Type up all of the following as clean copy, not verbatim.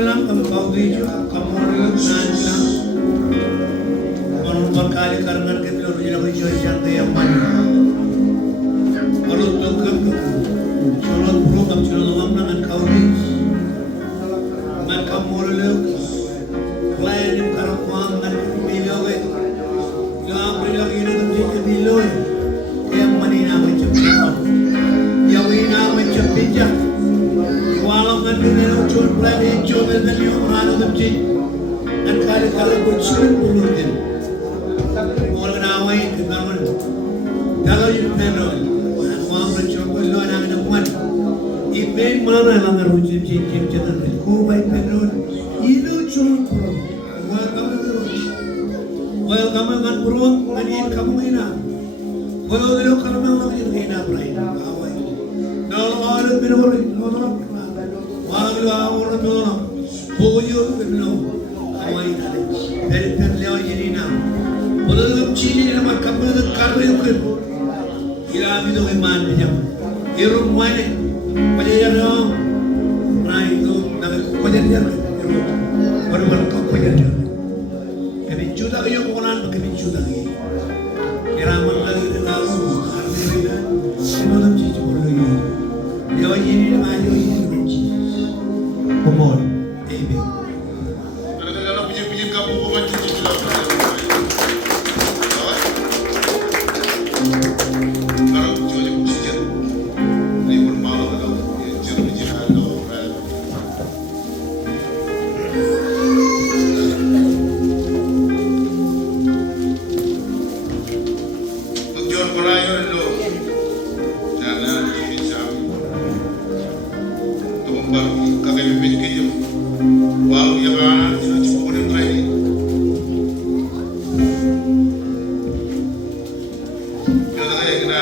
lang kami kaudiju kamoril nanlang manun kali karangan kita lalu jadi aku joy jantai yang mana kalau tukar culon puluh kam culon ngam nangan kaudij ngan kamoril lain yang karakuang ngan bilawe yang bilang ini tu bilawe yang mana macam yang ini macam bijak walau kan dengan ucul pelani coba dari orang orang tu dan kali-kali bercual bulutin orang awai kebangun kalau itu benar orang bercual bulutin orang nak buat ibu mana langar ucap cip jangan kubai benar itu cual bulu welcome kan beruang kan kamu ina walau kalau memang ina berai awai kalau orang benar orang Waglu awal tu orang, boyo benar, awai dah. Dari perleu jadi nam. Bodoh tu ciri nama kapal tu karbo yukan. Ila bido iman bijam. Iru mana? Pajajar dong. Rai tu nak pajajar. Baru kau pajajar. Kami juta kaya koran, kami juta kaya. Kira mana lagi dengar semua. Karbo yukan. Semua tu ciri bodoh. Dia jadi nama dia jadi. Kumol, Amen. Kalau pijit kamu bukan cuci juga. Kalau cuci pijit, ni pun malu kalau cuci pijit ada. Tujuan korayon lo, jangan dihisap. Tumpang kakek bibit kejam. Wow, ya kan, itu cukup boleh try ni. Kita kaya kena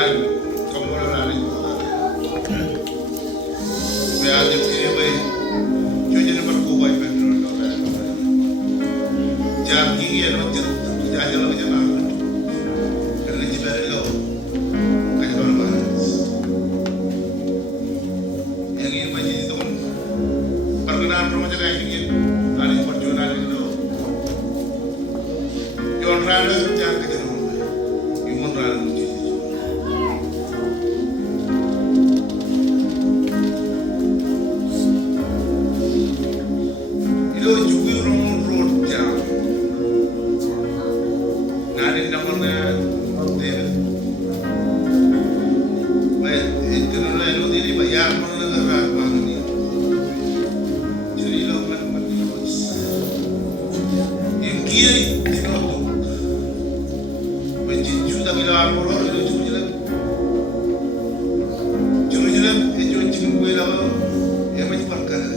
kamu orang ni. Biar dia sini baik. Cuci ni berkubai betul betul. Jam kini yang macam jalan macam mana? Kerana kita ada kaya orang. Yang ini macam itu. Perkenaan rumah jaga ini ada perjuangan itu. Yang rada jangan kejenuh, imun rada mesti. Itu juga orang road jam. Nari namanya dia. Baik, itu nilai ini bayar mana negara mana ni. Kiri tidak tu, macam sudah bila orang itu cuma jalan, itu cuma gue lah, yang macam perkara.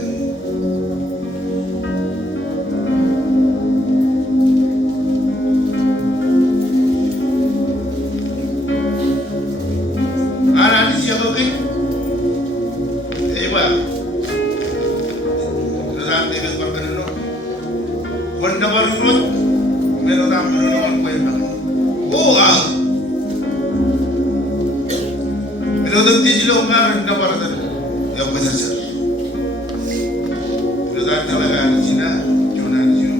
Anak ni siapa ke? Siapa? Rakyat bebas perkara no. Wanda baru meron na naman ko yun. Oh, meron ng digital nga na para doon. Yung masasar. Meron na talaga sina. Jonan yun.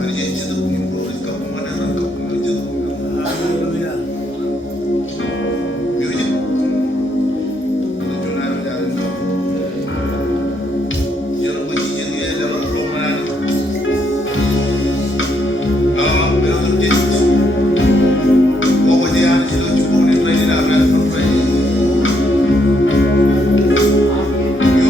Ano yan siya doon? Yung progress ka kung manaran ka kung yun siya doon. Hallelujah. Yun yun. Jonan yun yun. Yan ang pagiging niya. Dapat lumanan. Yo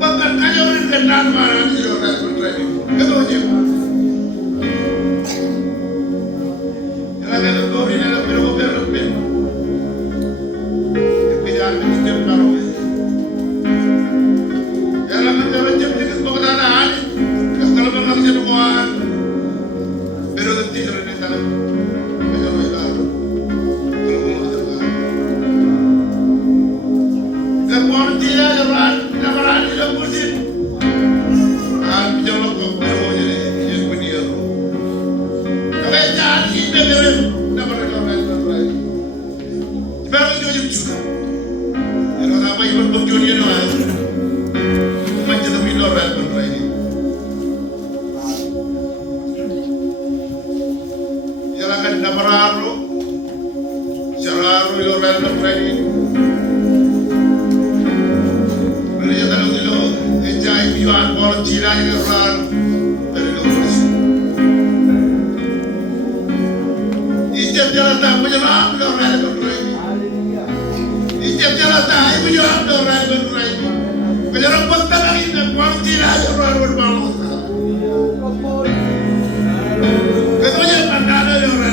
Bahkan kaya orang kenal mana di luar training. Kita wajib. Jangan kau ini nak berubah. Jangan mesti baru. Jangan menjadi jenis pengetahuan. Kalau berlaku jadi kuat, baru nanti kalau ni dalam macam mana baru. Kalau mau ada baru. Kalau tidak jalan, jalan tidak boleh. Jangan kau baru jadi yang punya. Kalau jangan kita baru, dah berlaku. Baru jadi juga. Kalau apa yang berjuang ni lah, macam tu minor lah berlaku. Namararo, Chararo, ilo rel training. Mereka tahu dulu, enjay pion bor cira yang kelar, dari lurus. Ijab jalan tak menyelam ilo rel training. Ijab jalan tak ibu jalan ilo rel training. Penyelam petang lagi dan bor cira yang kelar berbaloi. Ketuanya pandai ilo rel.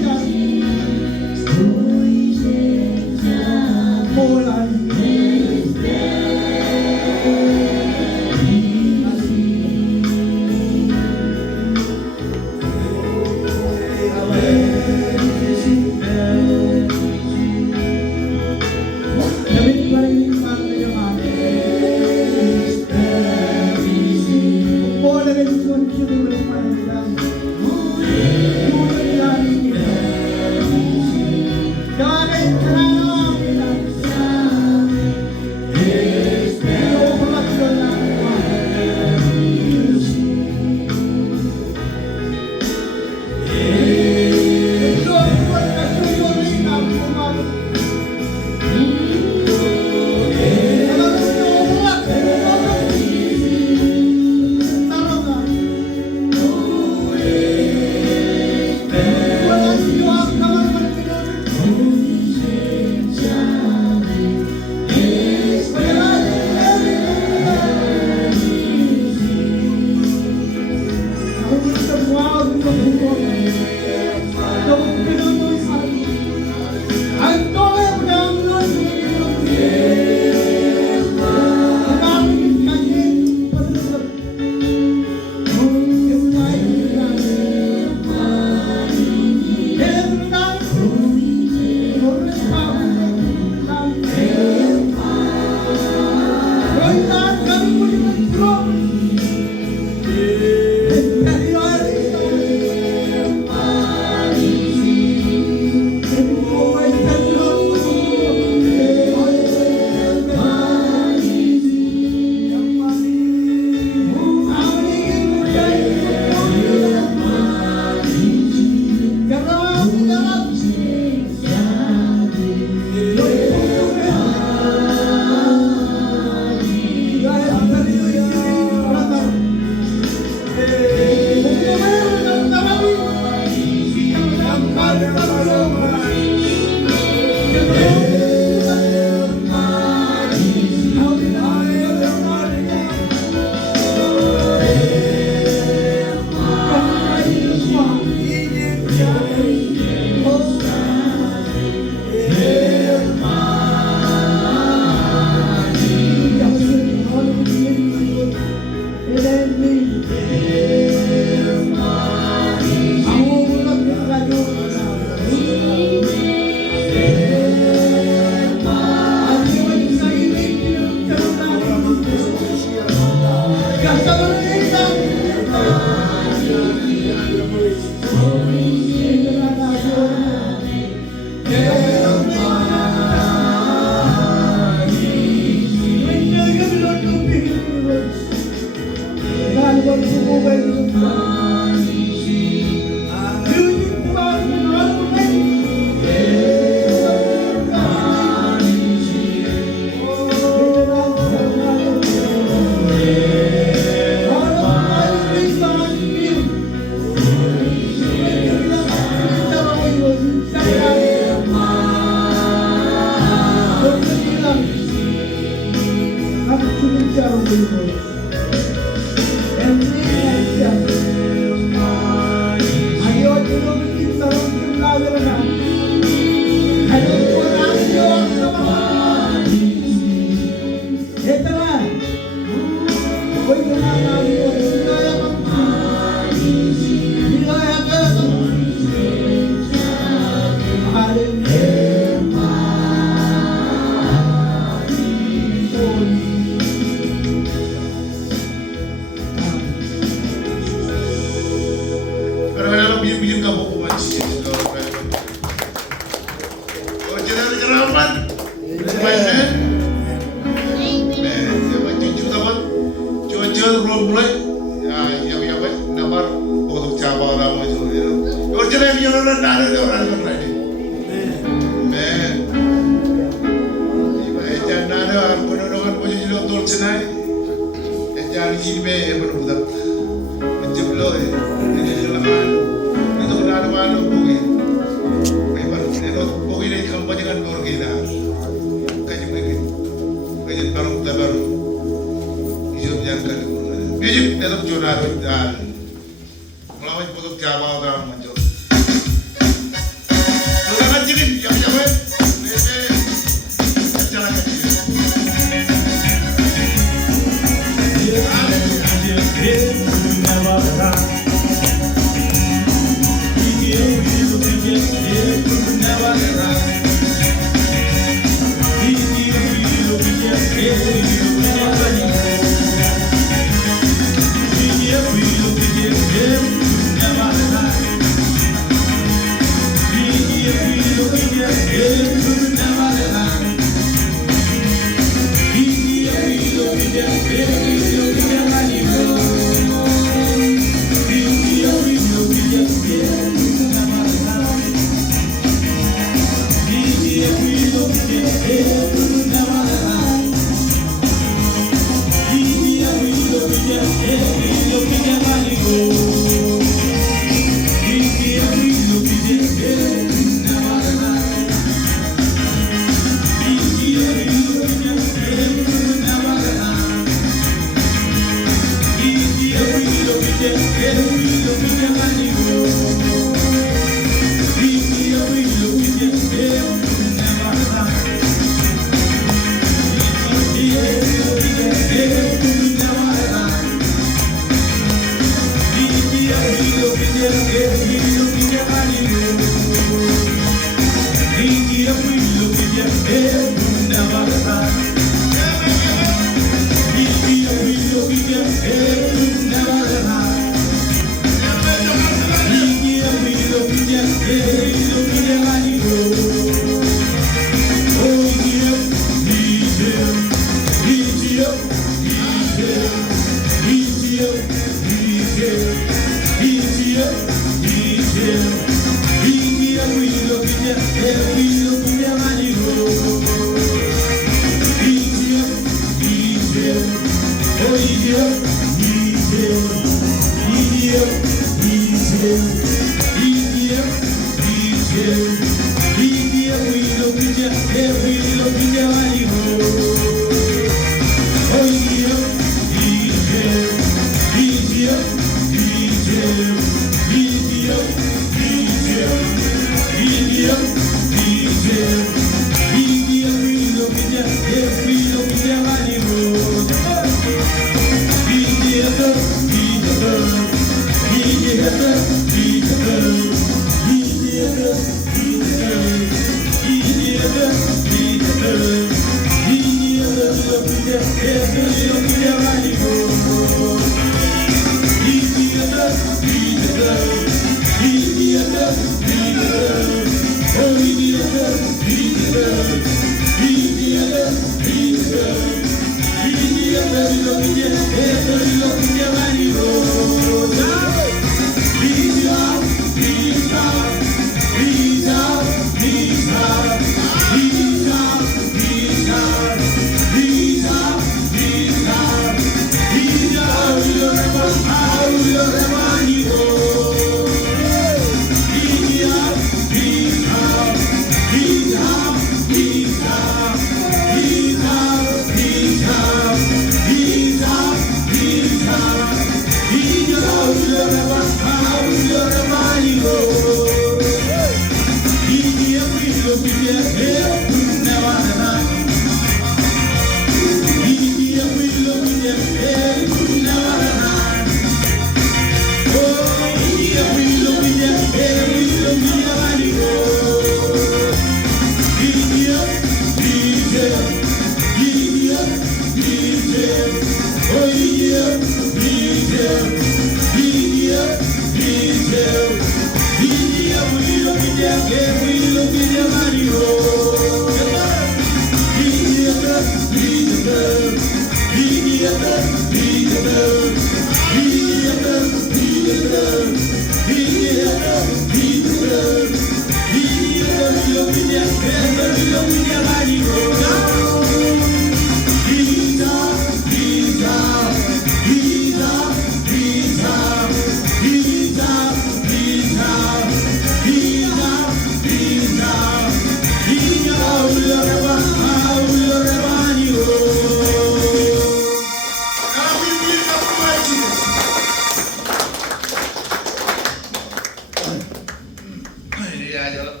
aja lah.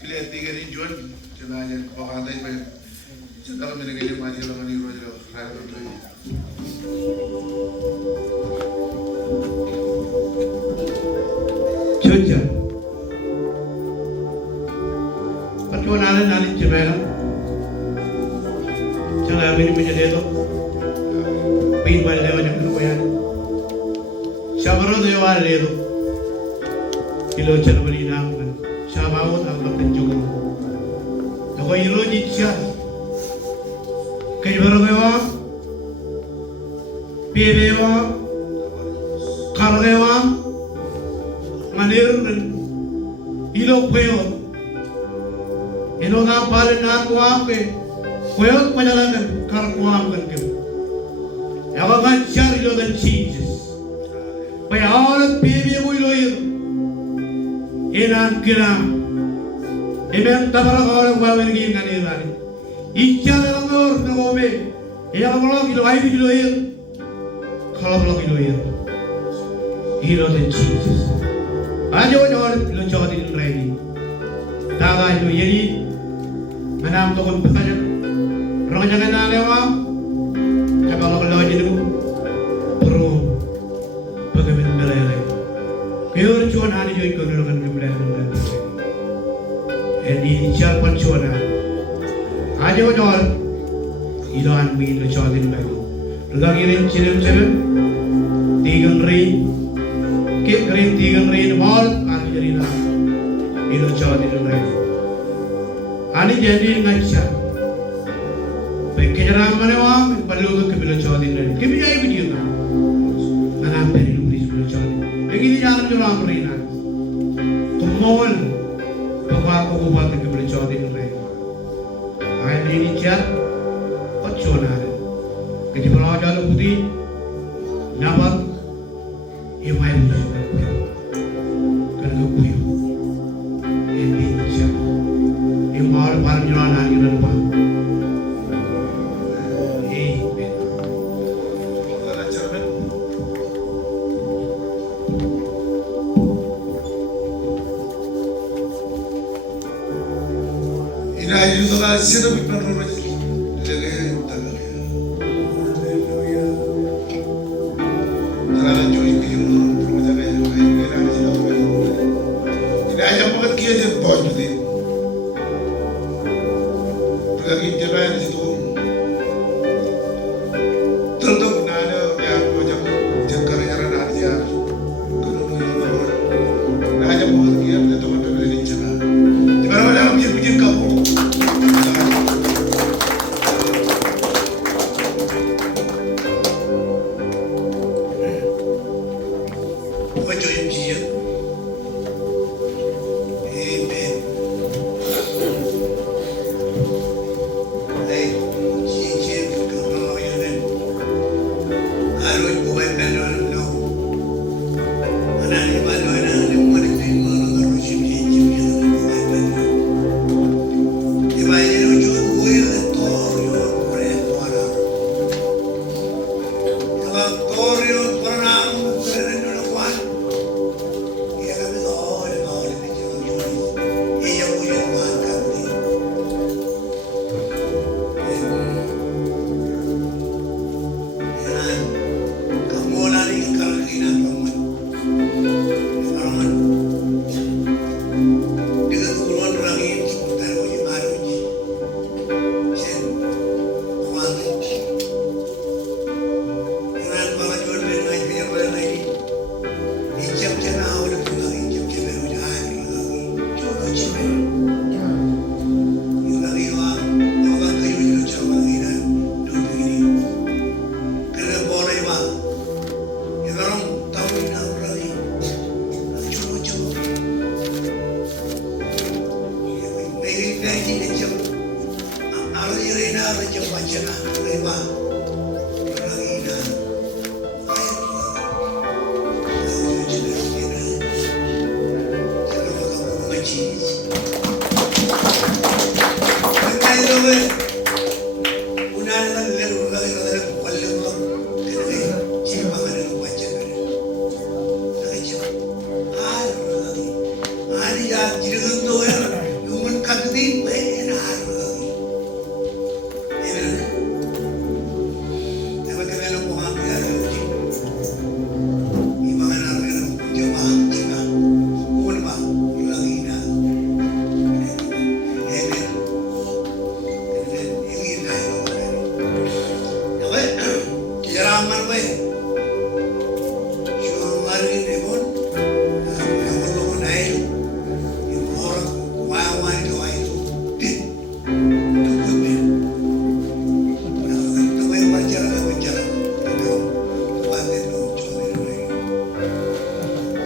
Kalian tiga ni jual, cina aja bahan aja bayar. Cina kami nak kiri maju lah mani roja lah, raya betul. Cuaca. Perjuangan nali cemera. Jangan ambil menjadi itu. Pin balik lewat yang kerugian. Syabro dewa leru. Kilo carboni namun. Syabawut agak penjual. Toko ilo jitsia. Kay baradewa. Piyewa. Kardewa. Manir ilo puyo. Ilo na balik na kuam ke. Puyo pajalanan karkuam kan ke. Yawa ganchar ilo dan Jesus. Paya orang piye mo ilo ilo. Inan kira. Iben tabara orang bawa lagi ngani lari. Icha dalam or na gome. Iya kalau ilo ayu ilo ilo. Kalau ilo ilo. Ilo dan Jesus. Ajo orang ilo jodin lagi. Taga ilo yeri. Manam to kon paja. Rong jangan nalewa. Kalau aja dulu. Pro. Bagaimana belai. Pure cuan hari join kau dengan belai. Ini siapa cuan? Aja orang. Ilan ilo jodin lagi. Lagi rin cilim. Tigang rin. Kek rin tigang rin. Mal. Ani jadi na. Ilo jodin lagi. Ani jadi ngaca. Kejaran mana wang? Perlu ke bila cawat ini. Kami jadi video kan? Anak perlu beri bila cawat. Begini jangan jual perina. Tumol, bapak aku buat ke bila cawat ini. Ayat ini cat, pacona. Kejaran jalan putih, nyabat, imai musuh kuyu, kerana kuyu. Ini cat, imai barang jualan hari lalu. Sino bi perlu lagi tagak. Haleluya. Naralan joy kiyo perlu jaga ay kailangan sila ko. Inaya mo kat kiyo din boy din. Pagiging jaga dito. Tundok na ano ya ko jang karyaran na dia. Kuno mo ba? Inaya mo kat kiyo dito mo rin jaga. Di ba wala akong bikin ka po. 나 지르는 도야 용은 가득이 왜 나를 내가 그러면 뭐가 그래야지 이방에 나가면 저마 제가 오늘마 이방이나 애는 여기 가요 왜 기자랑만 왜 주말이 되면 아무도 나이 이거 와와이 좋아요 누구들 왜 완전하게 완전하고 또 반대로 좋아요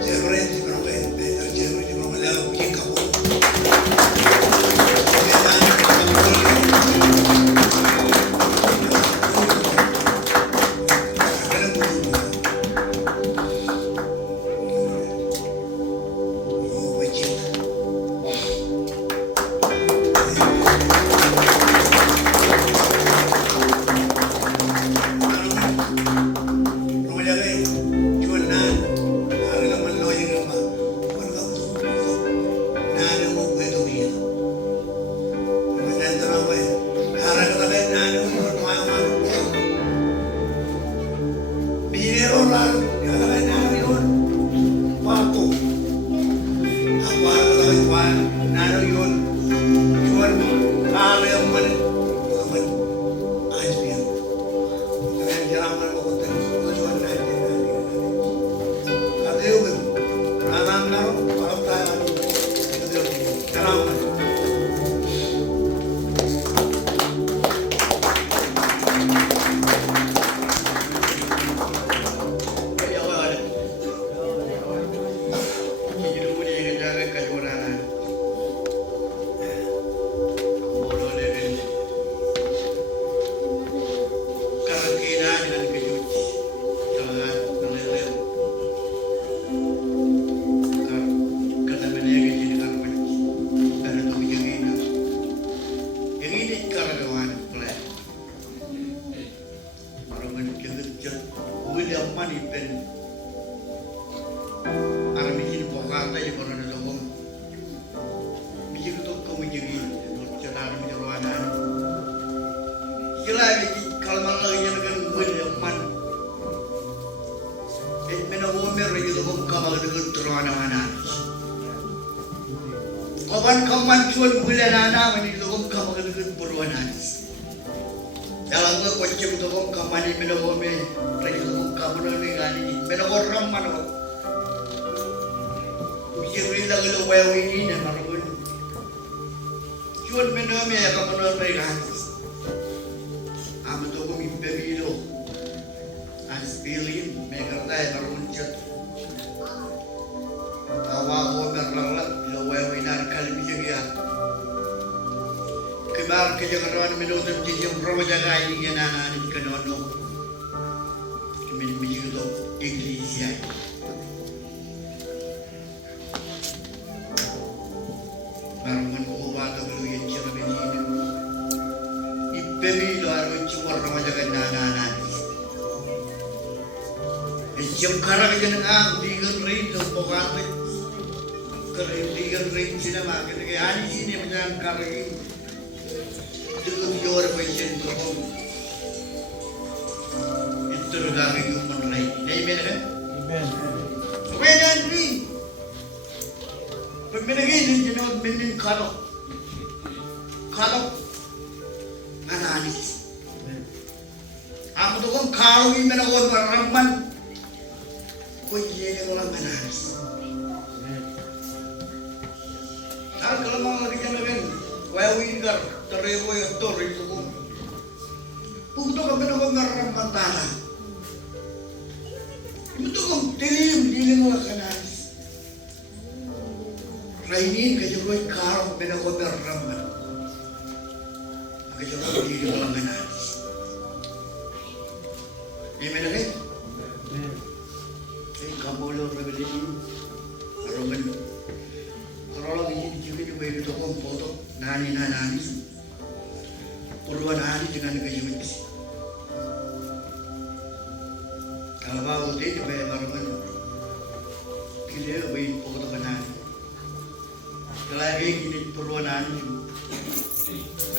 제로렌지 그런 거 매달 제로렌지 그런 거 내가 보니까 Kawan-kawan cuan bulan anak ini doang kamu kena berwarna. Dalam tu kocok doang kamu ni menawar me, lagi doang kamu ni gani menawar ram mana? Biar lagi lo wayang ini ni marun. Cuan menawar me kamu ni gani. Amat tu kami pembilo, aspilin, megatai marun cat. Awak berlalat. Wayang kali bijak kebar kejangan menurut jadi berapa jaga ini yang anak ini kena dong kemudian bijak tu Indonesia barangan kuat atau belum yang cuma begini ipemi lalu cuma berapa jaga anak jam karang jangan digan rindu pokoknya kerja ring sini makan ke hari ini macam karang dengan jor pasien tu itu regami human right. Jadi mana kan? Kemudian ni, kemudian ni jenis bending kalau analis. Aku tu kan kalau ini mana orang beraman, kau jadi orang analis. Kalau mau kerja dengan wayang terlepas yang itu pun, untuk kami nak mengarang pantala, itu kan dilim orang kanan. Rainin kejuruan kau benda kau mengarang, kejuruan dilim orang kanan. Ini mana kan? Ini kamu lo berbeda arogan. Kalau ini juga itu kan foto nani purwan nani dengan kejuruan. Kalau bawa dia bayar barangan, kita bayar foto nani. lagi gini perluan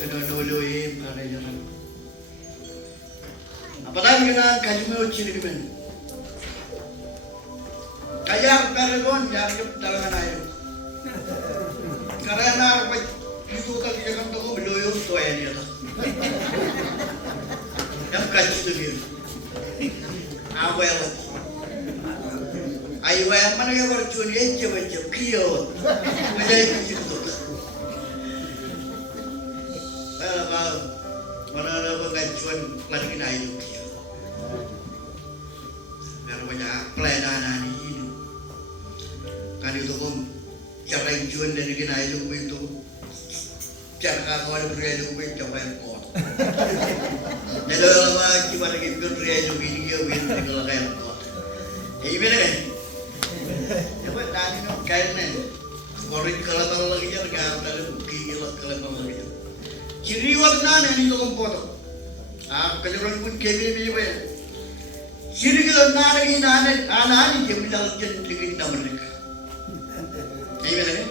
kena noloi para jalan. Apa tadi kena kaji mau ciri kemen? Kayak karagon yang dalam air. Karena apa itu kan jangan tahu beloyo tu ayat dia. Yang kaji tu dia. Awal. Ayo yang mana yang bercuni ece kiot. Menjadi begitu. Kalau mana ada pengajuan lagi naik kiot. Kalau banyak pelayanan ini, kan itu pun cara injuan dari kita itu cara kau ada beri itu coba import. Jadi lama gimana kita beri itu ini kalau kayak import. Ini mana kan? Coba tanya no kayaknya korin kalau lagi jangan ada bukti kalau lagi. Ciri warna ini tuh kompor. Kejuran pun kebiri biri. Ciri kalau lagi anak ini dia bilang jadi kita mereka. Ini mana kan?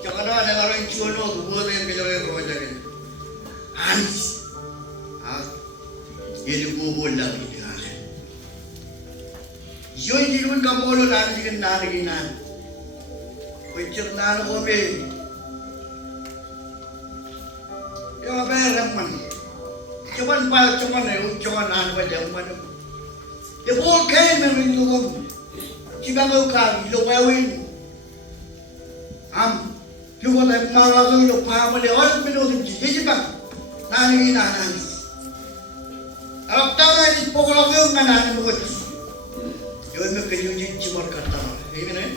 Jangan ada orang cuano tu buat yang kejuran apa jadi. Anis. Jadi bubul lagi. Join di rumah kamu lo nanti kan nanti nan, kecil nan kopi, yang apa yang ramai, cuman nan pada mana, ya boleh memang itu kom, jika mau kali lo kawin, lo kalau malah lo paham le orang minum tu jadi bang, nanti, kalau tahu ni pokok lo nanti buat. Yang kerjaan cuma kata, ini kan?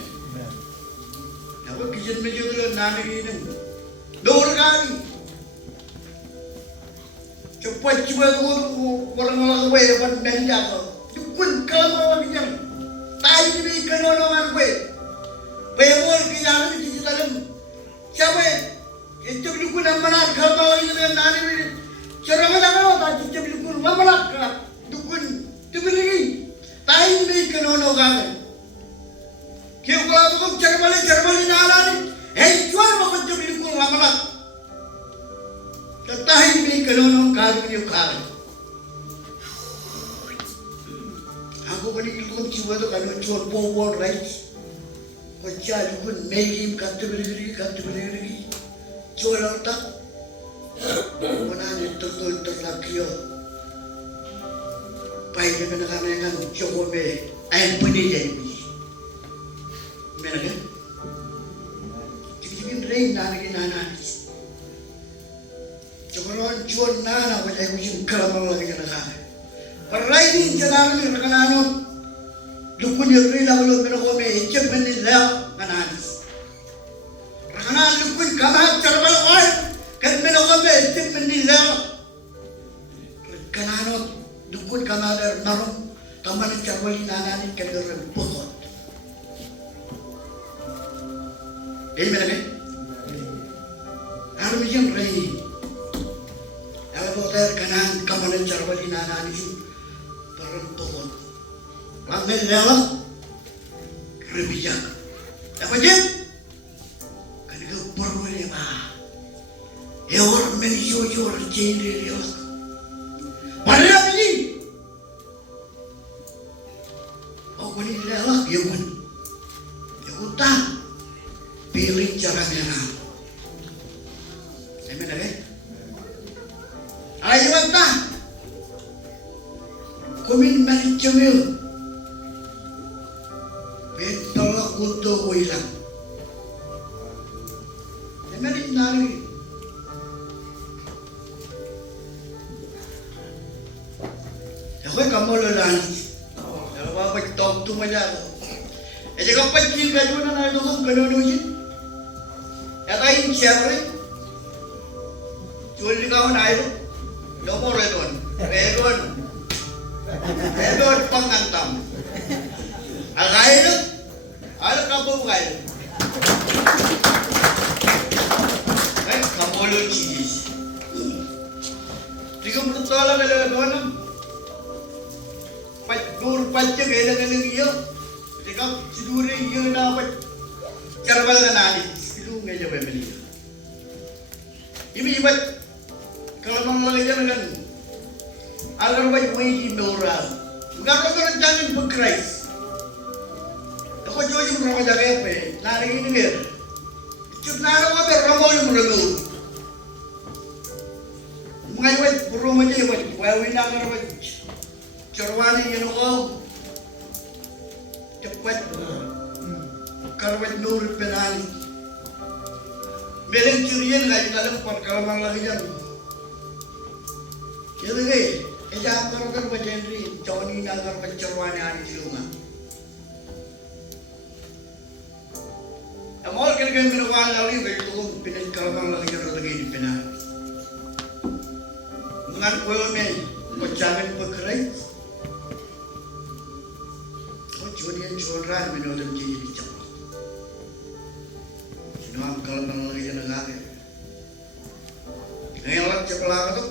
Apa kerjaan macam tu nana ini, dua kali. Cepat tu orang kue dapat belanja tu. Cukun kalau orang macam, tahu ni kena orang kue. Bayar kerjaan ni kita dalam. Siapa? Itu cukun amalan kalau ini nana ini. Cara mana tak cukun amalan cukun lagi. Time ni kenono gawe. Kau kalau tu cerbali nalani, jual makan tu bilikul lamarak. Time ni kenono gawe ni gawe. Aku balik itu cium tu kalau jual power right. Kau cari pun megim kantu beli, jual orang. Mana ni terlakio. Baik dengan kan coba air pening jadi, mana kan? Jadi rain nana. Coba orang jual nana macam macam kalau lagi kan. Rain jalan ni kan dukun yang rain lalu berkome ecek pening lah kan. Rakan dukun kamar cerbal oil kan berkome ecek pening lah kan. Dukun kana ada narum taman carbali nana ni kena repot. Ini mana ni? Harus macam ini. Kalau boter kanan taman carbali nana ni terempot. Ramai dalam rebijak. Apa je? Kena perlu ni bah. Orang menjujur jadi dia. Padahal ini, oh ini adalah yang utah pilih cara merah. Saya mana deh? Ayo utah, komin mari cemil, betolak untuk hilang. Saya mana nari? Kamu lelah, kalau apa top tu macam, jika pagi kau nak ada tu kena nuji, ya kain siapa? Jual di kau naik tu, nomor redon pengantam, agai tu, ada kamu agai, kamu lucu, jika menurut Allah kalau dur panca gaya-gaya dia, jika sidure dia nak apa cara bagaimana ni, silu kalinya. Ibat kalau mengalihkan kan agar baik wajib berural. Mengapa kau jangan berkeras? Aku jujur mereka jaga apa? Nari ini ger. Cuma nari apa ramai yang mereka. Mengawet burung aja ya, wawin agar apa? Cerwani yang kau cepat karwet nur penali. Belen curian lagi dalam perkalaman lagi jam. Ya begini, ejak karokan bajendri, cawani agar pencerwani ani silungan. Amol kan minawal lagi begitu pinan kalaman lagi jam lagi di penal. Mengan koyo me, kocamen pekerai. Curian curang minodem jadi dicap. Sinam kalaman lagi jam lagi. Ngelak cepelah tu.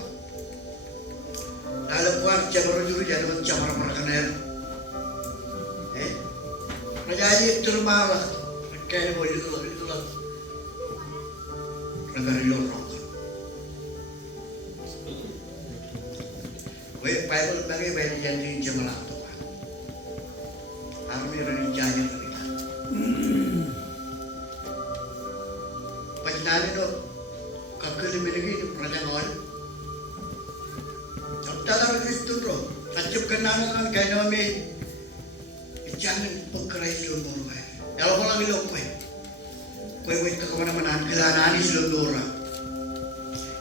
Lalu kuat cabar juru jadi cabar makan air. Raja termalah kayak boleh itu lah. Negara lorong. Weh, Bible bagi bagi jadi jemalah tu. Army rani jaya kali. Pajnani tu kakak miliki raja ngol. Dalam Kristus roh, acap kenalan kaya nama jangan berkerai selama orang. Kalau orang bilang kue ke kemana-mana kelanani selama orang.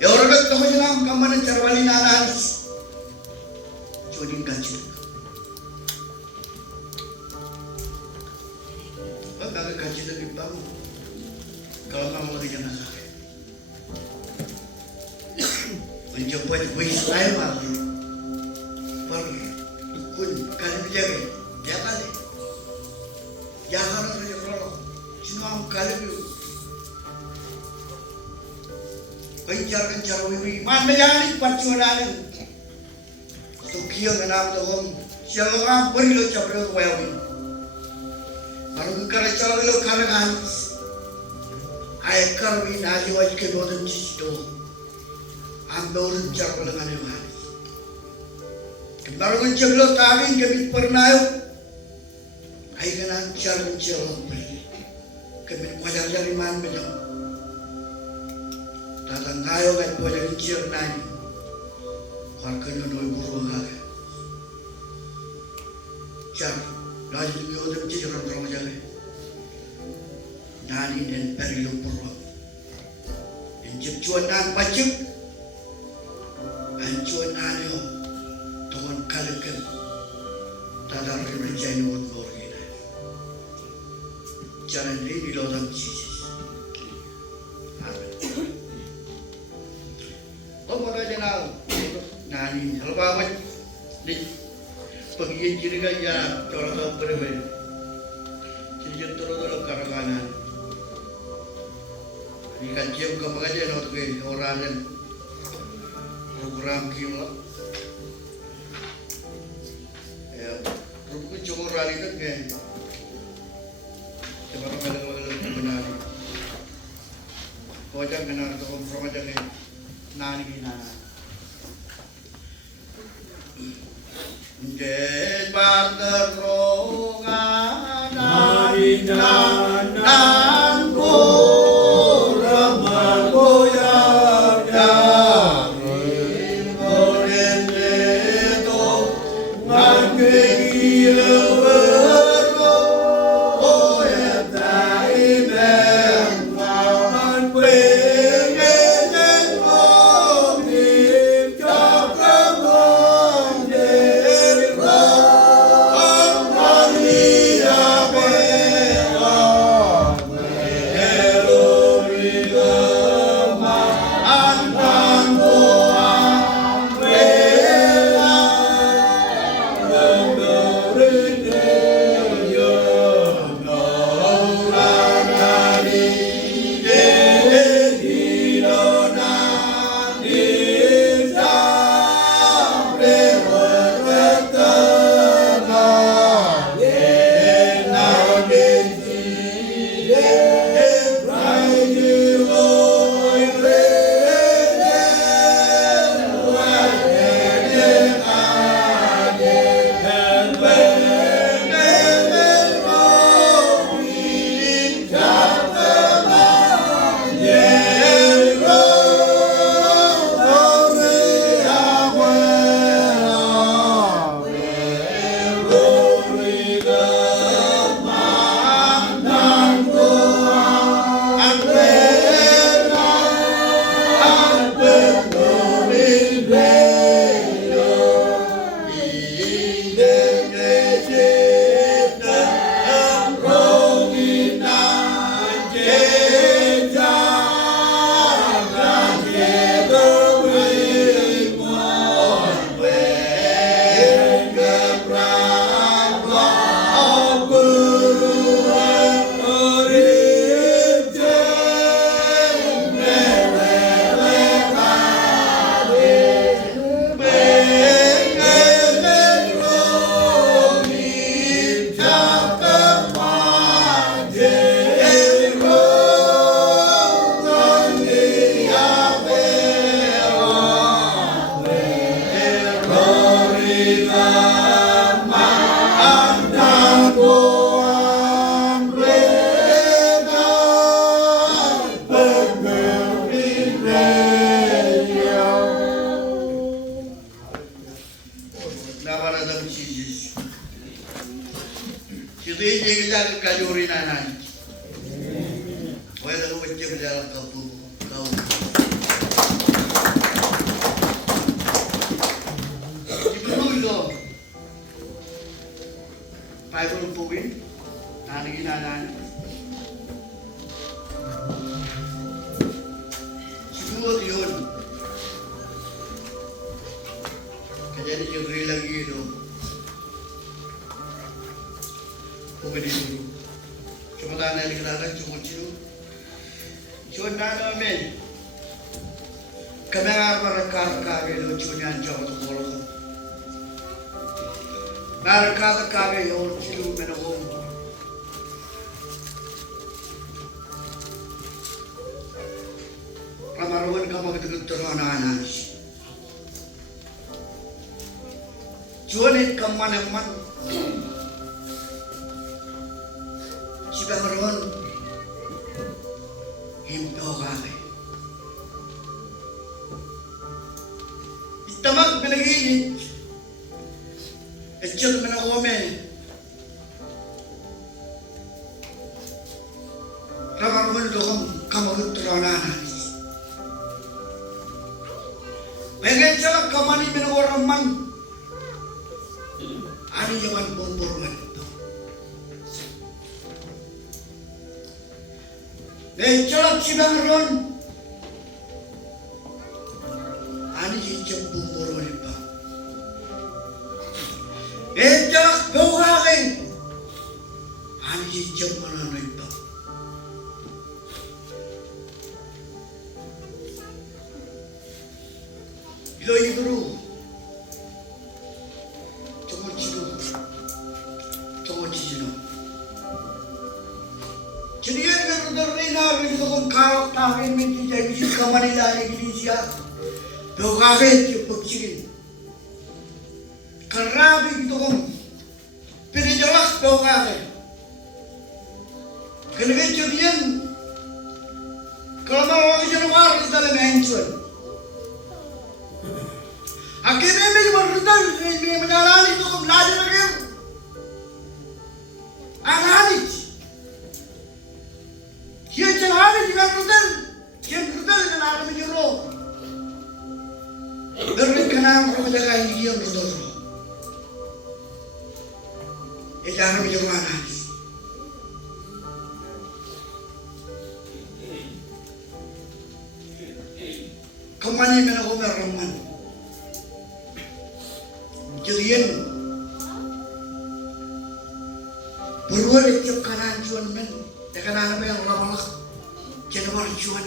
Ya orang kat kamu jangan kemana carwali nanas. Jodin kacu. Bagai kacu dari bangun. Kalau kamu lagi jangan sakit. Mencoba wisai malu. Kun kali berjaga, jangan deh, jangan orang orang, cuma kali itu, kencar wiwi, mana jangan pacuanan, sukian kenapa tu siapa orang beri lo capek lo wiwi, baru kerja cakap lo karangan, ayah karwi nasi wajib kemudian cisto, ambil orang cakap dengan dia. Baru menceblo tawin kami pernah ay kanan charm kami wajar jadi man betul tatang kayo kan wajar cier nani kalau nol buru gak charm lagi tu yo dem cier orang jadi nani dan perlu buru yang cuan nan pacuk ancuan nani Tuhan kalikan tadar rencana buat orang jangan ini lorang sisi. Oh mana jenal nani kalau bawa di pergi ciri gaya orang berbeda ciri terus karangan ini kan cium kamu aja nak ke orang yang program kilau Ruku cuma rali kan kan, cuma kalau benar, kau jangan benar tu orang jangan nani nana. Jebat terongan nani nananku ramah goyang yang boleh itu ngangge. bilang kapu kau. Itu itu. Bible pugin, tani ginanan. Siguro yun. Kaya ni yung lagi ito. Pugin dito. Cuma tanah ni kenal cuma ciu. Cuma nana men. Kami ngapain kami lo cuma nyanjau tu bolong. Narakata kami lo ciu menunggu. Ramaruan kamu ketemu terana Jualit kemana-mana. Jika meron, himdo kami. Itamag pinaginit. Ejot menakome. Ramaruan doon kamu terana. Pengen jalan kamani menawaraman. Ani jaman bomborman itu. Jalan Cibangon. Ani jaman bomborman itu. Jalan Bogalen. Ani jaman mana itu. Ilo itu. Jadi yang terdengar itu kan kalau tahun ini jadi kamari lagi Indonesia, doakan cepat cikin. Kerap itu kan pilih jelas doakan. Kenapa jadian kalau mau orang luar kita le mention. Akhirnya ini berhutang ini menyalani itu kan lagi lagi. Anak Dia jalan di Garudan, dia Garudan dengan alam jero. Garudan kenal orang jaga ini yang Garudan. Alam jero anak. Kemana mana kau berroman? Jadian beruang itu kanan cuan men. Dekat anak yang ramalak, jangan marjuan.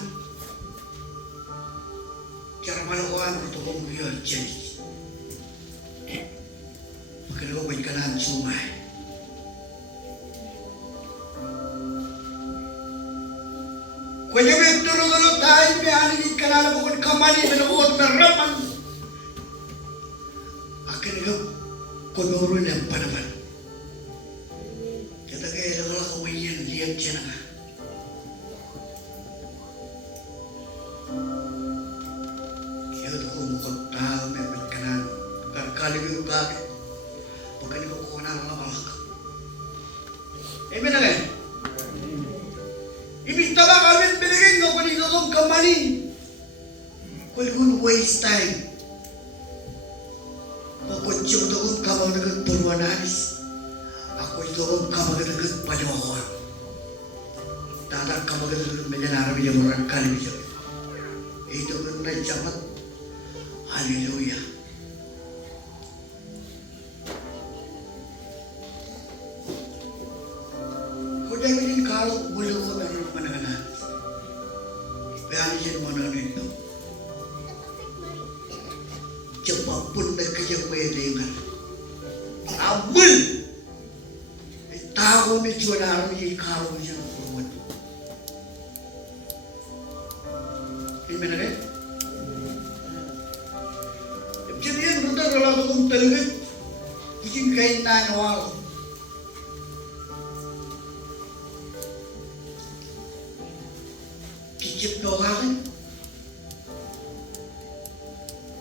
Cara melakukan bertemu dia jadi. Maka kau berikan sungai. Kau jangan dulu tahu ni hari ini kenal bukan kamari melakukan merapan. Akhirnya kau nurun yang pada-pada. Kita kaya adalah kawayan lihat channel. Kita tu kau tahu memang kanan kali itu bagai bukan itu kau kenal malah. Mana kan? Ibu tabak kalian beliin kau ni kau kembali. Kau pun waste time. Kau cuma tu kau nak turuan habis. Aku itu kamu kata pada orang. Tak kamu kata menjenar dia orang kali itu. Itu kena jamat. Haleluya. Kau dah ini kalau boleh kau dah mana-mana. Berani jadi mana itu. Cepat pun dah kerja dengan. Abul. Tahu ni cuma orang ini kalau macam buat. Ini mana kan? Jadi yang betul kalau tu terlibat, mungkin kainan awal. Kicip doang.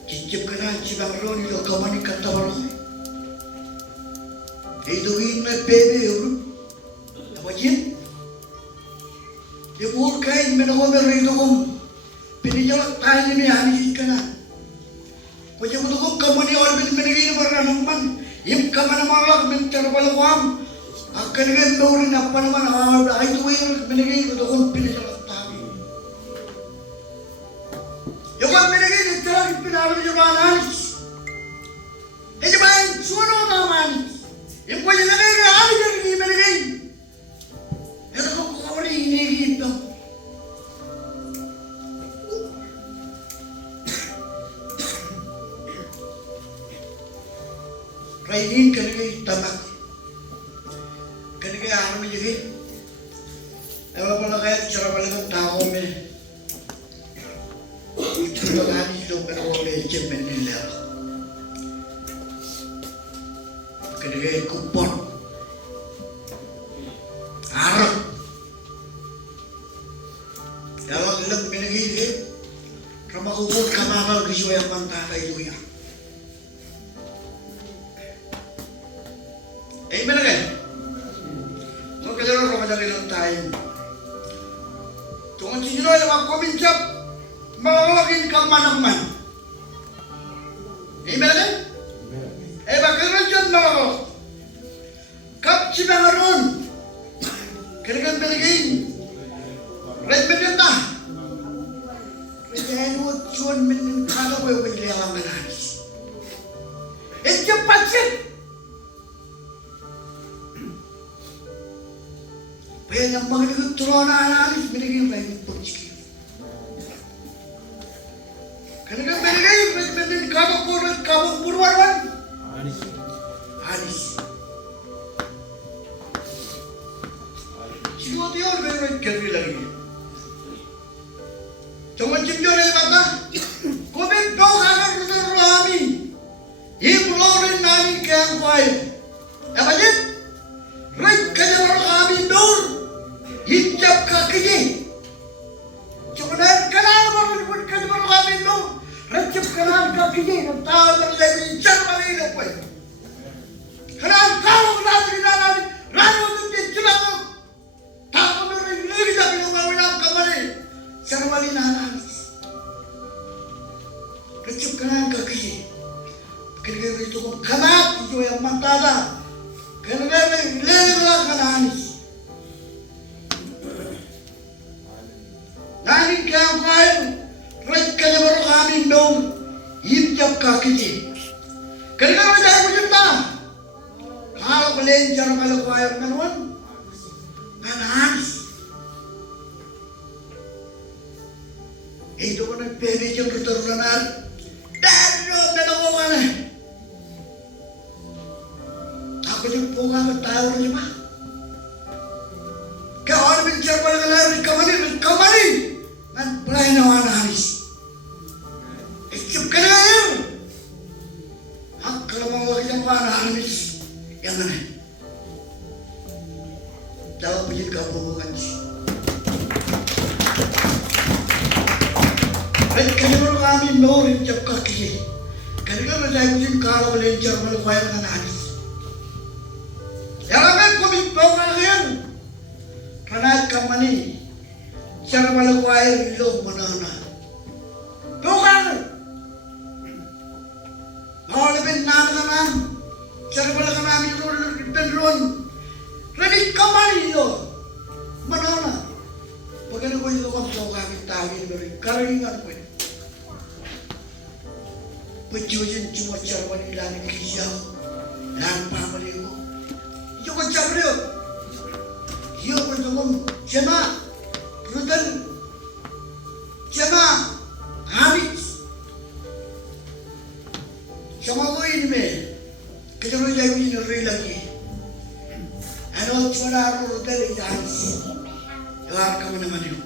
Kicip kena cibang roni lo kamani kata orang. Itu ini bebe orang, apa je? Ibu kain menunggu berhitung. Pinijawab tanya ni hari kana. Kaya menunggu kamu ni orang meninggi beranakman. Im kamana malak mencar balawam. Akan dengan daurin apa nama ada itu yang meninggi menunggu pinijawab tanya. Yang meninggi cara pinjawab jawaban. Ini main suara naman. Im kaya meninggi hari jadi meninggi. Itu kau ini gitu. Rainin kanikai tamak, kanikai alam jadi. Ewa pala kaya cara balagan tao me. Itu lagi hidup beroleh cemen nila. Kanikai kupon, arok. Ewa ilang minagi dia, ramah kupon kamakal kisah yang mantap itu ya. Amen again. So kailangan ko madali lang tayo. Kung sino ay magkuminchap, malalaking kamanangman. Amen again? Eh bakit dyan malalaking? Kapsi na ngayon. Kailangan binigay. Red medenta. Kaya mo chuan min kada ko yung liang ganas. It's your passion. Kaya yang mga turuan na analis, binigay ba yung pagsikip? Kaya nga binigay, binigay kabang purwarwan? Alis. Siguro yun, meron kami lagi. Cuman cipyo na yung mata, kumit daw kakak sa rami. Himlo rin namin kaya kuhay. Ebalit, rin kanya mga kami doon. Hijab kakinya, cuman kenal baru kami itu, recep kenal kakinya, dan tahu terjadi hijab kali ini apa? Kenal tahu kenal lalu tu dia jelas, tahu beri kita minum kembali, serwali nanas, recep kenal kakinya, kira-kira itu kenal itu yang mantada, kira-kira lelah kenalis. Nani kaya kayo, red kaya baru kami dong, hijab kaki. Kaya mo dahil mo jumpa, kalau kalian cara kalau kayo kanuan, kanas. Itu ko nagpili yung tuturunan, dahil yung dalawa ka na. Ako yung punga tayo rin ba? Kaya orang bicara pada kamari. Dan pelayan awak haris. Ikut kalian. Hak kalau mau kita awak haris yang mana? Jawab pujian kamu bukan. Dan kalau kami norin jawab kaki. Kalau kita pujian kalau lencar melakukan dengan haris. Yang akan kami bawa kalian. Karena kamani. Cara melakukan air ilmu mana? Bukan. Mau lebih nama. Cara melakukan air ilmu penrun. Jadi kembali itu mana? Bagaimana kau itu kau kami tahu dari karingan kau. Penjualan cuma cara melakukan kisah dan paham itu. Itu kau cakap dia berjumpa jemaah. Rutan jemaah habis sama gue ini me kecuali jadi ini lagi ano cuma rutan itu habis luar kemana-mana itu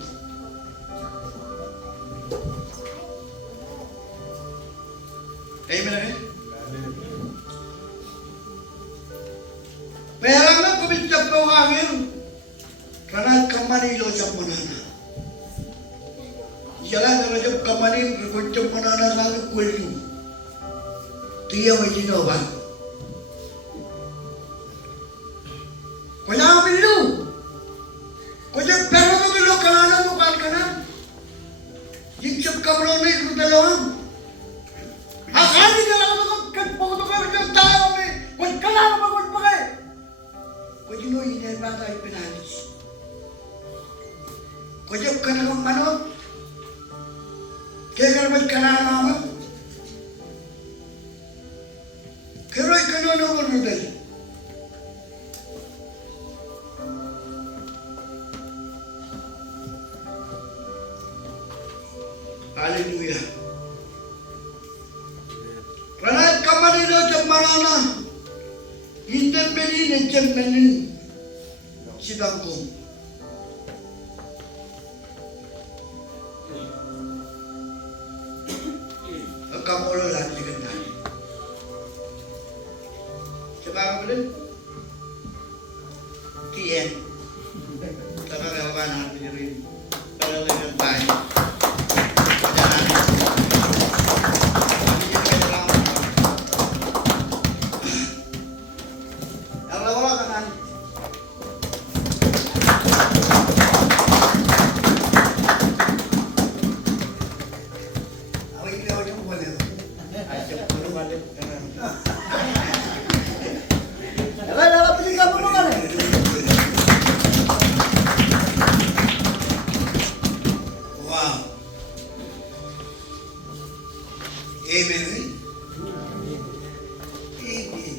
mana Payahnya aku bincang kau akhir karena kembali lo campur nana. Jalan kalau kembali campur nana lalu kuliu. Dia macam apa? Kau yang ambil lu, kau yang perlu tu lo kerana kablo ni kudalawang. Akali na lang ako pagpagod ko ng tao may kung kailangan magod pa kayo. Kung yun yung hindi ba tayo pinalis. Kung yung ka na ng manok, kaya ka naman kailangan mo. Kaya ka na naman mo dahil. Hallelujah. Karena kamari do jam marana, indem beri necem benin sidangku. Kamolo lagi kenal. Sebab apa ni? Kian. Kalau kawan nak dikirim, kalau yang banyak. Amen. Amen.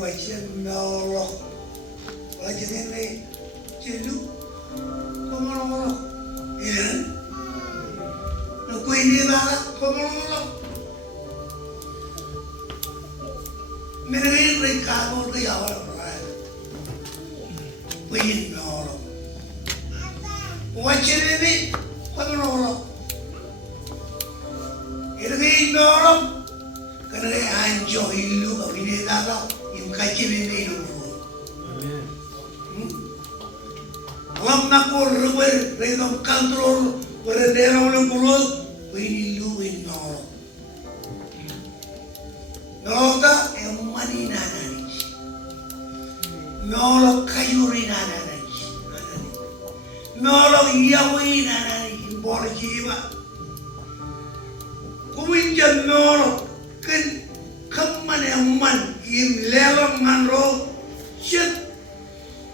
Macam Allah. Macam ni, cilu, komolong. Ya. Nak ini barat komolong. Menerin mereka mau ke awal perang. Kuih Allah. Macam ni, komolong. Ini orang kerana anjo ilu abis dah im kaji ini ilu. Orang nak berubah, mereka kontrol berdera orang berubah, ini ilu ini orang. Orang tak yang mani nana ni, orang kayuri nana ni, orang yawi nana ni, boleh jiwa. Kuminjan nolo kan kamman yang man im lelong manro shit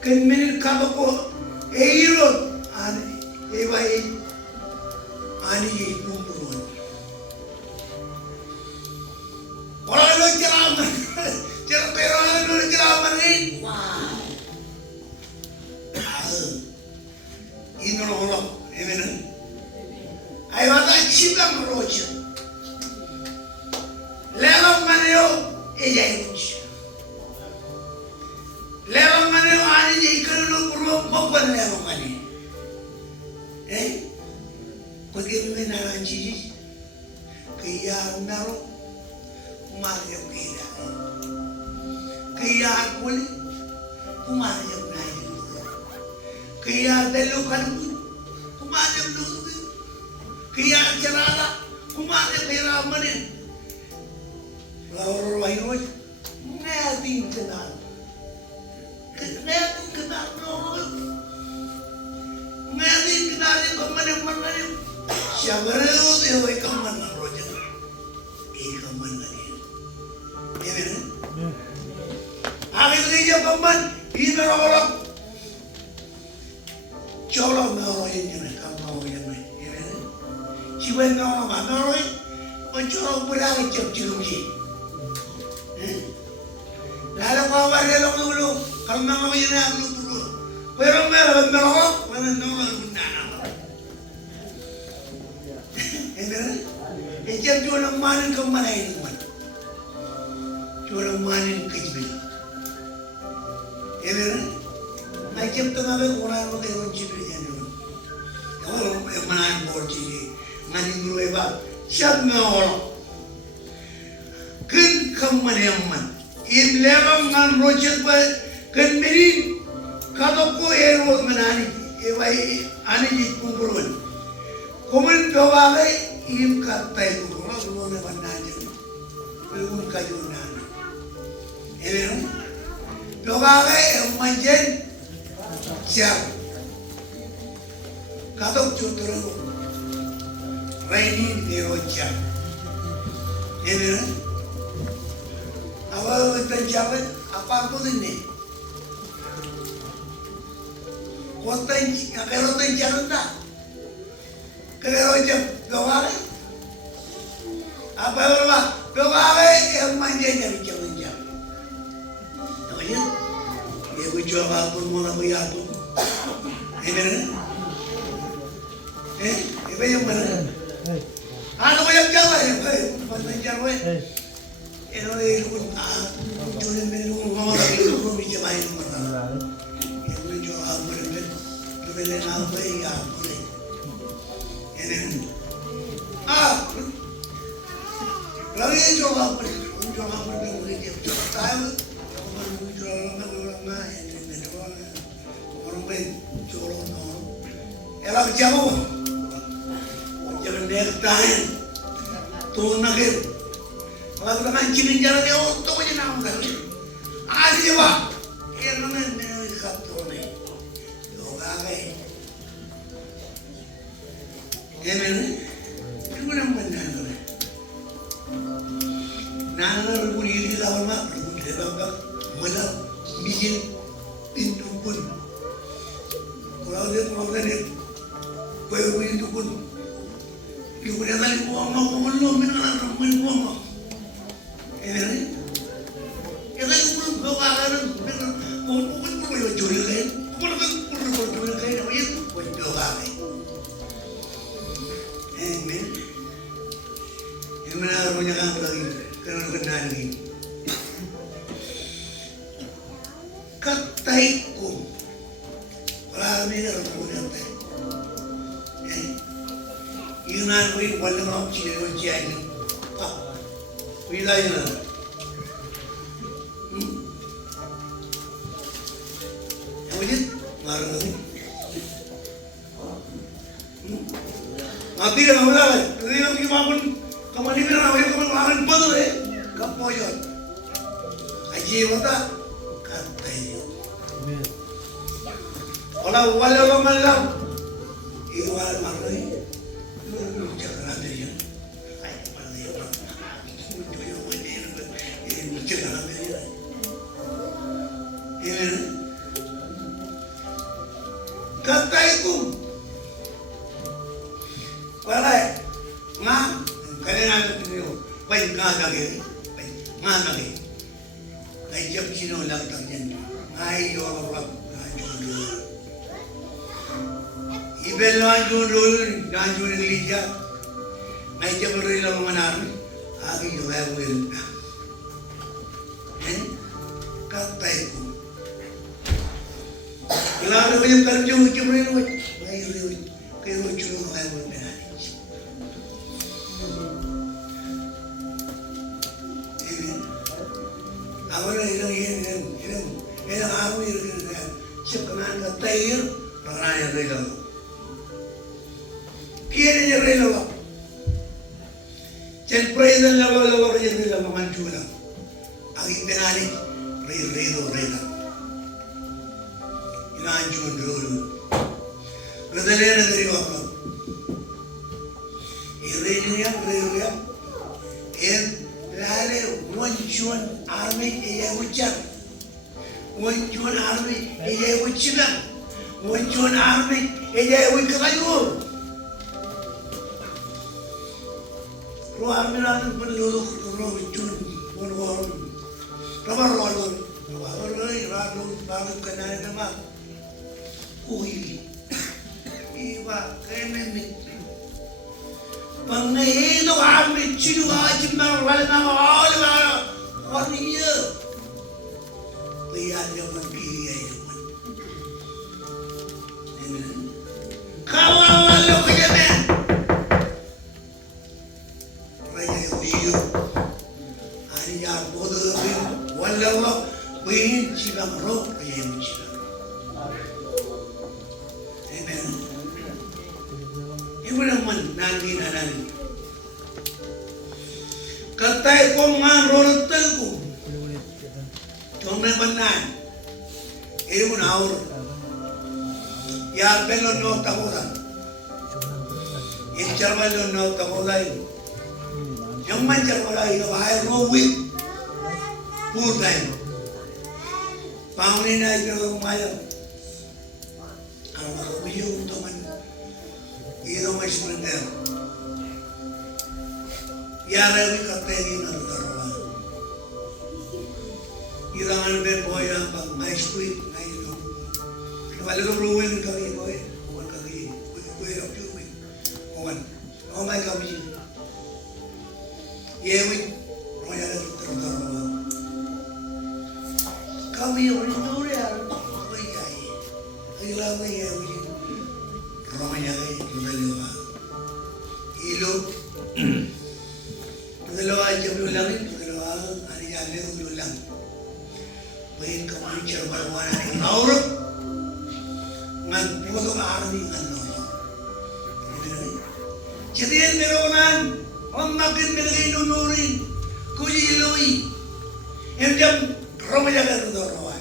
kan minit kado ko eiro ani ebai ani ipumpuan orang lo jeraman jeraman lo jeraman ni wow ini lo ini ayo ada cipta merojo Lelong maneo ejaimuch. Lelong maneo ani je ikelu puro pokon lelong mane. Pergi menaran cici. Kaya naro kumaryo kira. Kaya kuli kumaryo nai. Kaya delukan kumaryo dulu. Kaya cerada kumaryo kira mane. Orang lain orang ngerti kenal, ngerti kenal orang, ngerti kenal yang kemana-mana yang siapa itu yang kemana roja, kemana dia, ya benar. Akhir dia kemana, ini orang colok orang yang kamu yang mana, ya benar. Siapa orang mana orang, mencolok berani cek-cek. Lalu kau balik dulu, kalau nama ini aku dulu. Pero meron bunda. Ini, ejak jualan manin kau mana ini man? Jualan manin kecil. Ini, macam tu ngabe orang pakai kunci berian dulu. Kalau mana borji, manin dulu eba, siapa orang? Kan kemana yang man? In lewang ngan rojet ba kan merin kado ko ero manani ewai ani ji kumburon komen dawale im katai ko lo ne banane belum kayu nana ero dawale manjen siap 가족 주더라고 라인이 내려오자 얘는 아빠 어떤 잡은 아빠 보겠네 어떤 어떤 잡은다 그래서 이제 병아리 아빠 얼마 병아리 엄마 이제 잡은 잡 나머지 예고 좋아가 본 뭐라고 야도 얘는 bây giờ mình nó có dám chết rồi mình lên chân ấy thì nó đi luôn cho nên mình luôn ngon là luôn luôn đi chơi bay luôn mà mình cho mình lên ao với mình nên lagi cho mình đi chơi tay mình cho nó orang main cho nó elang jamu jangan dia tahan tuh nakir kalau kita mancing jalan dia untuk aja nama kan ada juga yang mana ni kapten ni yoga ke ini ni mana mana nana rukun ini lawan mak rukun dia bangga mana bikin pintu pun kalau dia kau pintu pun yung pinatali ko ang makumulong minanaramay ko ang eh kaya yung pagkakaroon kung mo yung juri kayo kung mo juri kayo na yun kung pagkakay amen yung minanaramay niya kang lagi kanang kanali katay ko wala kami na rin natay Yunan we walang ang chinerojian. Wilay na. Awit marang ni. Mati na wala ba? Hindi lang kimapon kamali na awit ko man pa do kapoyon. Aji mata kantayo. Wala man lang. Iwal marang Kataikum, walai, nga, kailan niyo, bay nga lagi, ay jam sino lang tangyan, ay yorap, ibel na judul, judul liya, ay jam rin lang manar, agi yorap wil, kataikum. Ilaro yung karjong cumrin mo. Kayo chulo kayo mo pinali. Amen. Ako na ilang ako yun. Siya kanan ka tayo, parang rin lang. Kaya niya rin lang. Siyempre na lawa rin lang mga chula. Ang pinali, rin lang. Nanjun dulu, kedalam negeri apa? Irenium, lale wanjuan army iya ucap, wanjuan army iya ucap, wanjuan army iya ucapayur. Keluar milan penduduk wanjuan, wanjuan, rabar kenal nama. Uy, iba kememi. Pangaido kami cilu aja wala nama wala kaniya. Biar dia pergi Kawan lo kejaman. Raya uyu. Hari yang bodoh wala win cibang roh kaya cibang. Nanti. Katay ko nga rorotel ko. Tumre banan. Ibu naur. Ya pelo no takuran. in German no Tamolai. Young man German, I roll with poor time. Found in I go my you to man. You know my splinter. Yara we got taken another one. You don't be boy up, my sweet, I know. If I little ruin, come boy, one come in, way of doing. One, oh my God, yeah, we royal come here, what is the real? I love me here with you. Royal, you look. Dalawa ay jam lang rin, dalawa ani ali ulo lang. Bayin ka man siya barwana ni Auro. Ngan puto na ani ano. Jadi meronan, om makin meragay nunurin. Kuji iloi. Em jam romaya ka dorowan.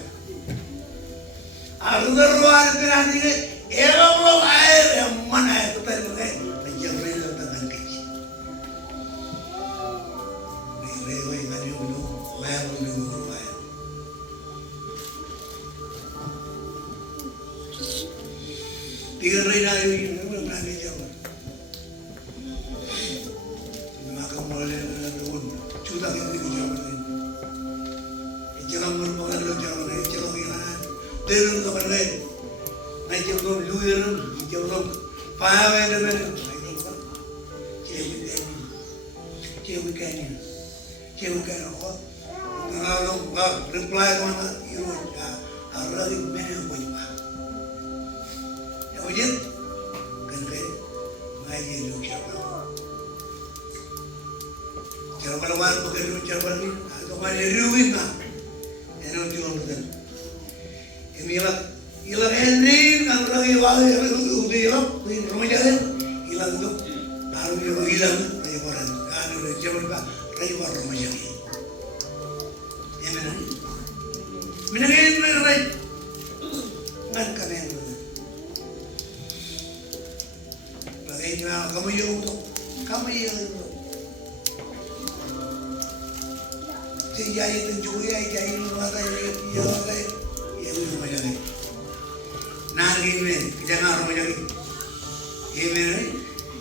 Aru dorowan pinani ke ero lo ay man ay total ke. Jam rin ang tangan ke. Tiga hari dah ini belum nak jawab. Maka mulai dengan cuta kita jawab ini. Jangan merupakan jawab ini, jawab ini. Terus apa lagi? Nanti jawab luar, jawab paham ada mana? Cewek kan apa? Kalau reply mana? Iru ada di mana pun. Ya ujian, kan ngaji lu siapa? Cara berlawan bukan cara berlawan. Atau mana ruin nak? Yang jual betul. Ilah ending kan lagi wali ubi ilah, rumah jalan ilah tu baru ilah lagi orang. Anu jangan lupa. Kayu baru macam ni. Ya mana? Mana yang mana? Mana kami yang mana? Bagaimana kamu yang tu? Kamu yang tu. Jadi itu juga jadi mana yang ya itu macam ni. Nari ni jangan orang macam ni. Ya mana?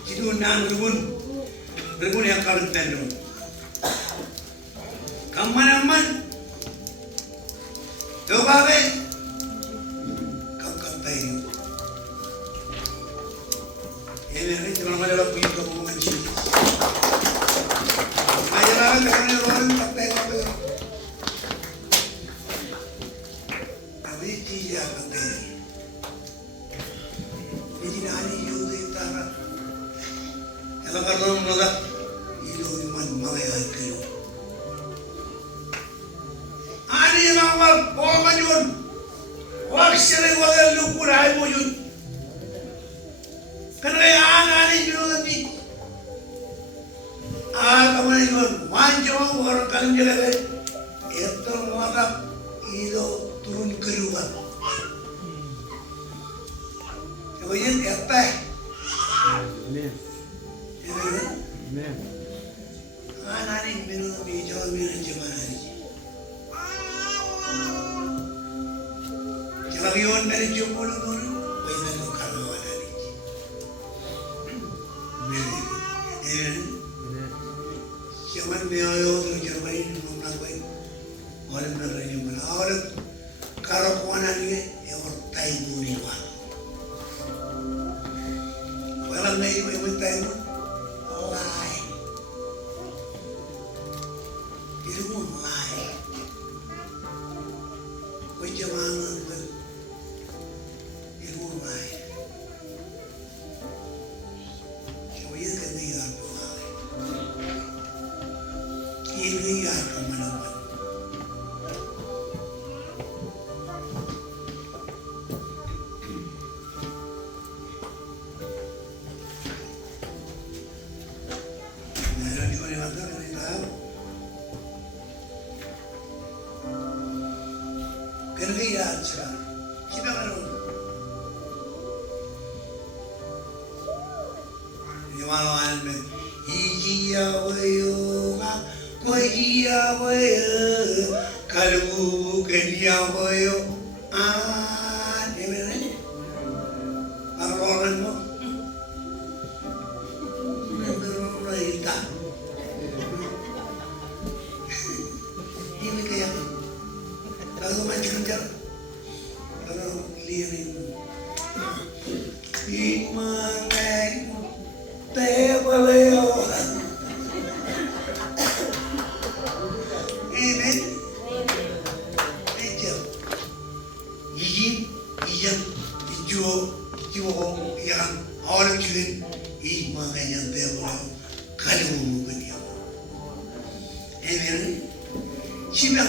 Itu nang berbun yang kalau pendul. Kaman, coba be, kau tahu. Ini cuma masalah punya kebungan cinta. Masalah kerana orang tak tahu apa. Tapi dia tak tahu. Ini nani juga itu orang. Kalau kalau mereka, itu iman malaikat itu. Ani mama boma jun, waksere wala lupur ay mo jun. Kanaya ani jun di. Kamu jun, manjo orang kalim jelaga. Itu mata itu turun keluar. Kemudian apa? Ani minum bijak minum jaman. Lagian dari jumlah tu, banyak tu kalau ada ni. Zaman biaya tu jumlah ini mana baik, orang mana jumlah. Orang kalau kawan ni, orang tahu ni wah. Orang ni orang tahu, lai. Itu pun lai. Macam mana? Kerjaan sekarang, kita kan, ini 말하는 이지야워요가 뭐지야워요 가르고 괜히야워요 아 되면은 말하는 거 그러니까 ini kayak kalau macam kalau lihat Imangai Tewaleo ini ejam ijam ijo yang orang cuy imangai yang tewaleo kalau mungkin ya ini siapa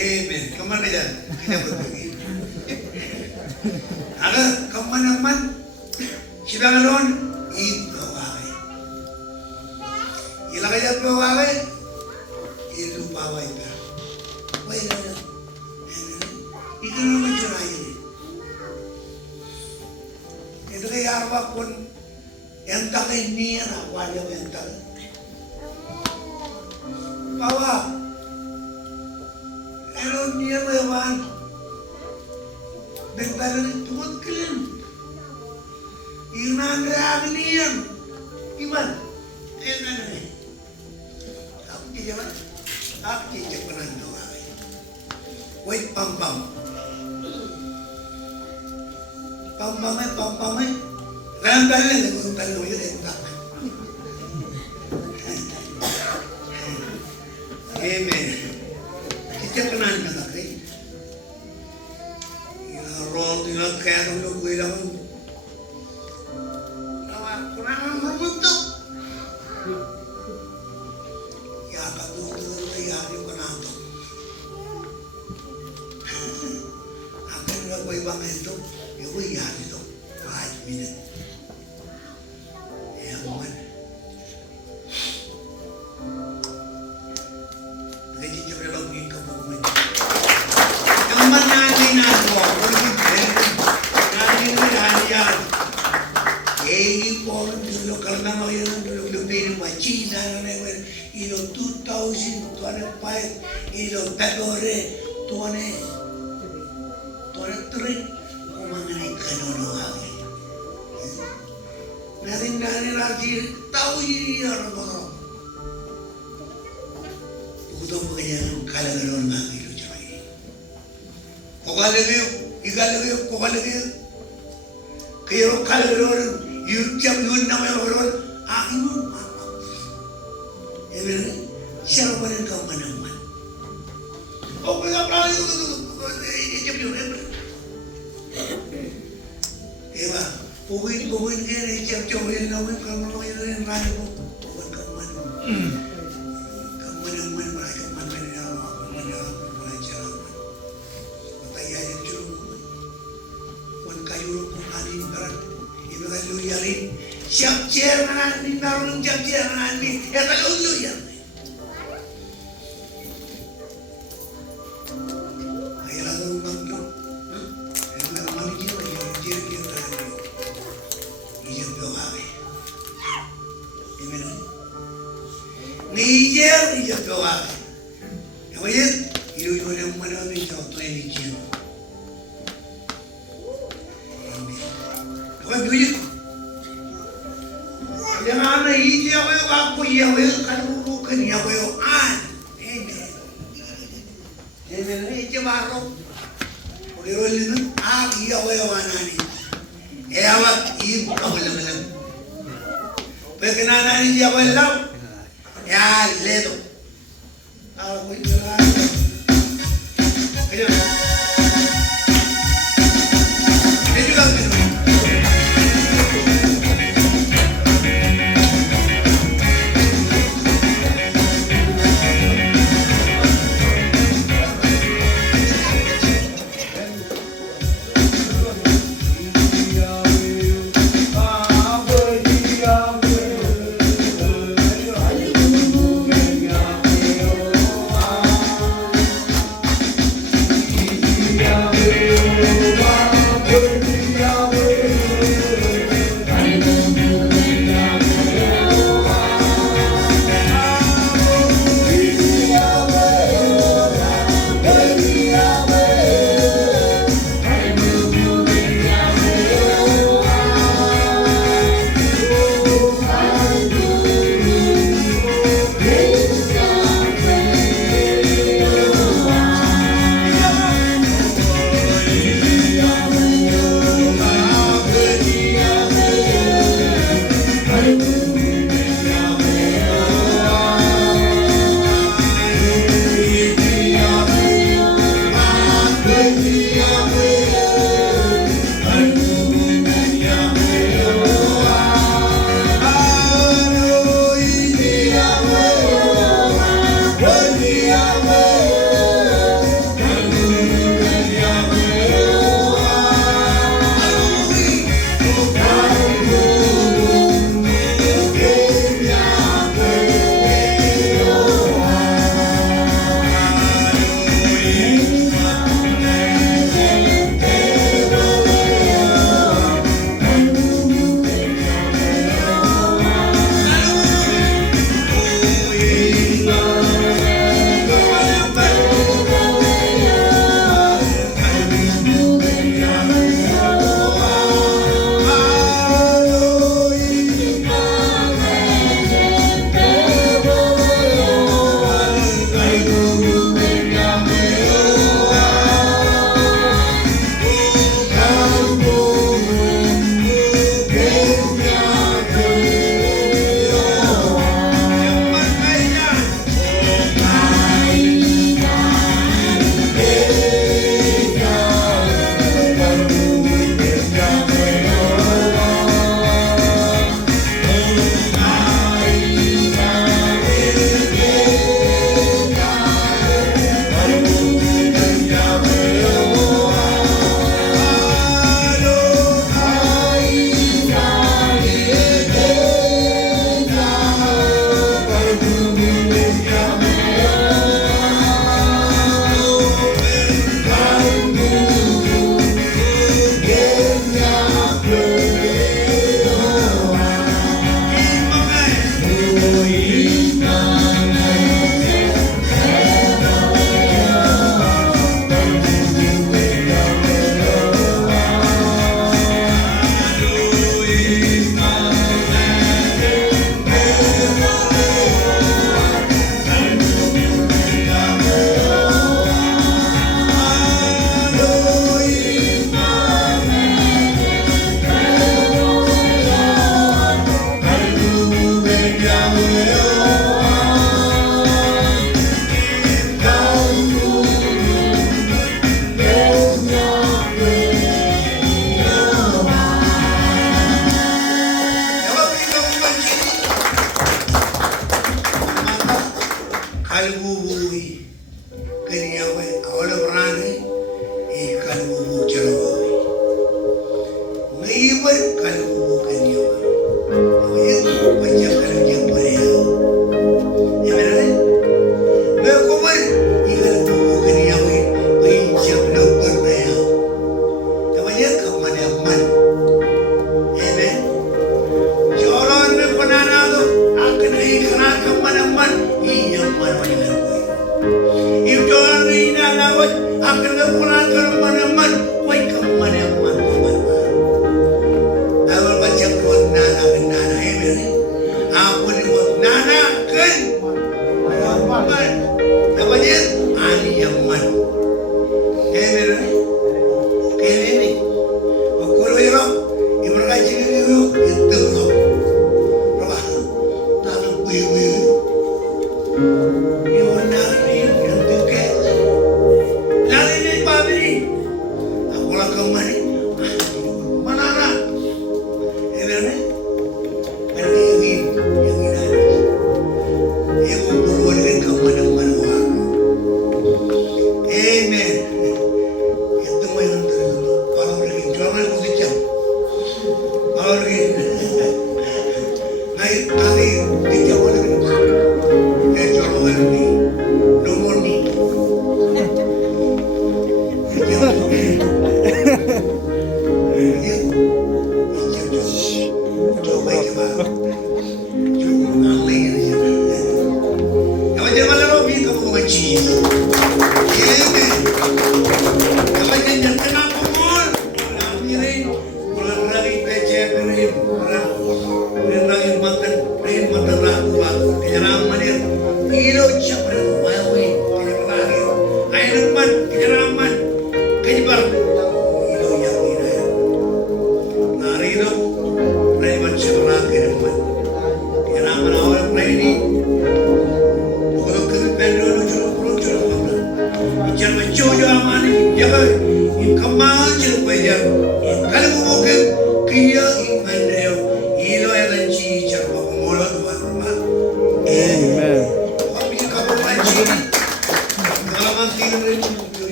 Amen. Kemana ya? Kita pergi. Ada kemana-mana? Siapa lon? Itu awal. Ilang aja awal. Itu awal itu. Wait a itu nama curah ini. Itu kayak apa pun yang tak ini awalnya yang tak. Bawa. Elon dia lewan, bentaran itu mungkin, iman reagian, iman, ini, apa kijaman, apa kijaman doa, wait pam, rantai lagi untuk kalau dia entak, amen. Kita kenal dengan kaya, ya roh tinggal kaya dulu gue bilang, nama kurang berbentuk, ya kalau tu ya dia kenal tu, akan gue bang itu, ya gue ya itu, 5 minit, ya man. Ilo 2025 ilo February 2023 kumanganay kanunuhan. Narin lagi tahu ini orang orang. Udah punya kalagaron lagi lo cai. Kokalagi. Kayo kalagaron YouTube yun na may orang akin mo. Siapa yang kau menemukan? Oh, kenapa itu? Ewa, poin ini jam ini namun kamu yang lain bukan kamu mereka menyerang belajar. Mata ia yang curug, pun kayu pun hari berat, ibu kayu yarin. Siap cerah ni narung siap cerah ni, kalau lu ya. Niger doa. Yang macam itu yang mana ni contoh ini je. Kau duit. Jangan ada ini apa aku yang kan bukan yang an. Ini baru. Boleh boleh tu. Iya mana ni? Awak ini kau belum. Perkenalan ini siapa belum? Ya, ledo. Aku itu lagi. Ayo. Ini juga.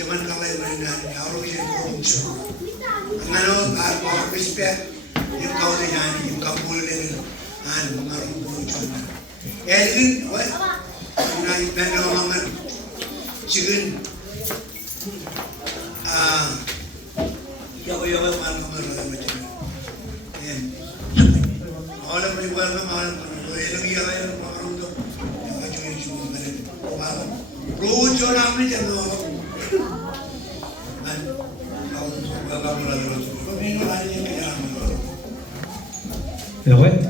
Jaman kalay maringan, araw siya production. Ang ano, respect, yung kauli yan, yung kapulo nila, mga production na. Kaya din, what? Yung nangyamangan, siguro, yawa-yawa, mahal macam yan. Mawalang maniwala na, mawalang maniwala. Ilang iyawa yan, makarong doon. Yung kacyo yung sumong ganun. Production namin dyan, Pero bueno.